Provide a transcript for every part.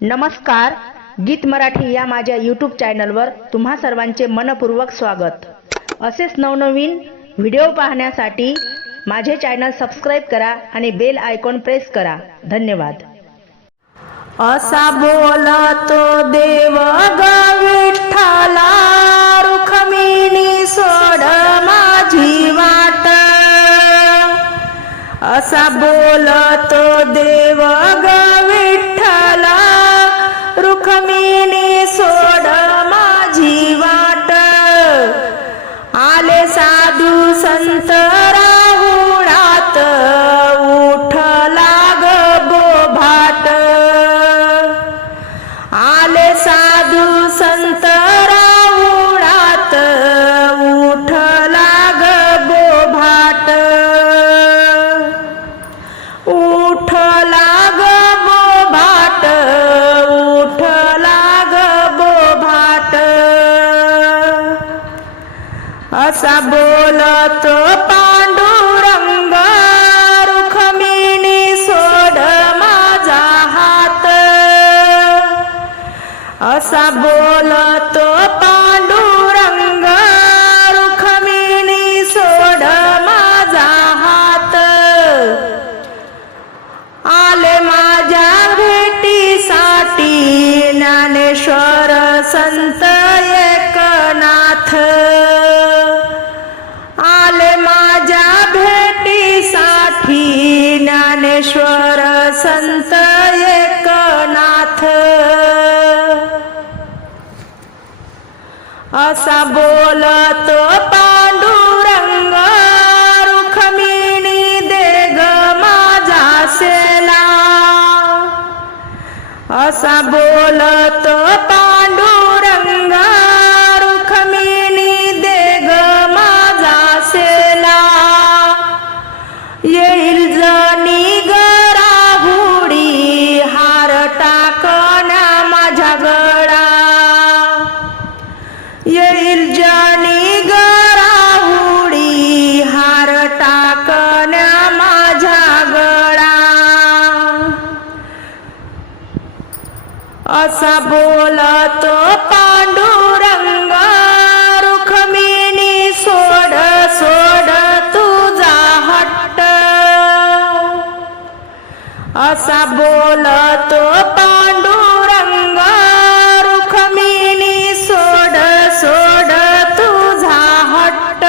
नमस्कार गीत मराठी या माझ्या यूट्यूब चॅनलवर तुम्हा सर्वांचे मनपूर्वक स्वागत. असेच नवनवीन व्हिडिओ पाहण्यासाठी माझे चॅनल सबस्क्राईब करा आणि बेल आयकॉन प्रेस करा. धन्यवाद. असा बोलतो देव ग विठ्ठला रुखमिणी सोड माझी वाट. असा बोलतो देव ग आले साधू संत राहुळात उठला ग गोभाट. उठला ग गोभाट उठला ग गोभाट. असा बोलतो असा बोलतो पांडुरंग असा बोलत पांडुरंग रुखमिणी दे ग माझा सेला. असा बोलत असा बोलतो पांडुरंग रुखमिणी सोड सोड तुझा हट्ट. असा बोलतो पांडुरंग रुखमिणी सोड सोड तुझा हट्ट.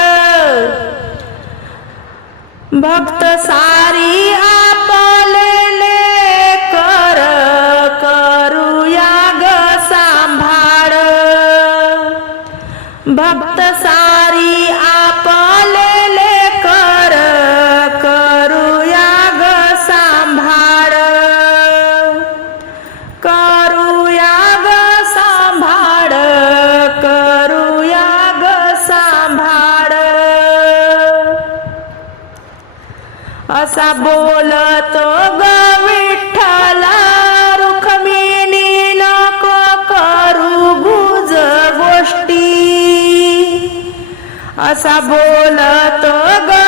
भक्त सारी भक्त सारी आपलेले कर करूया ग सांभाळ. करूया ग सांभाळ करूया ग सांभाळ. असा बोलतो ग असा बोलतो ग.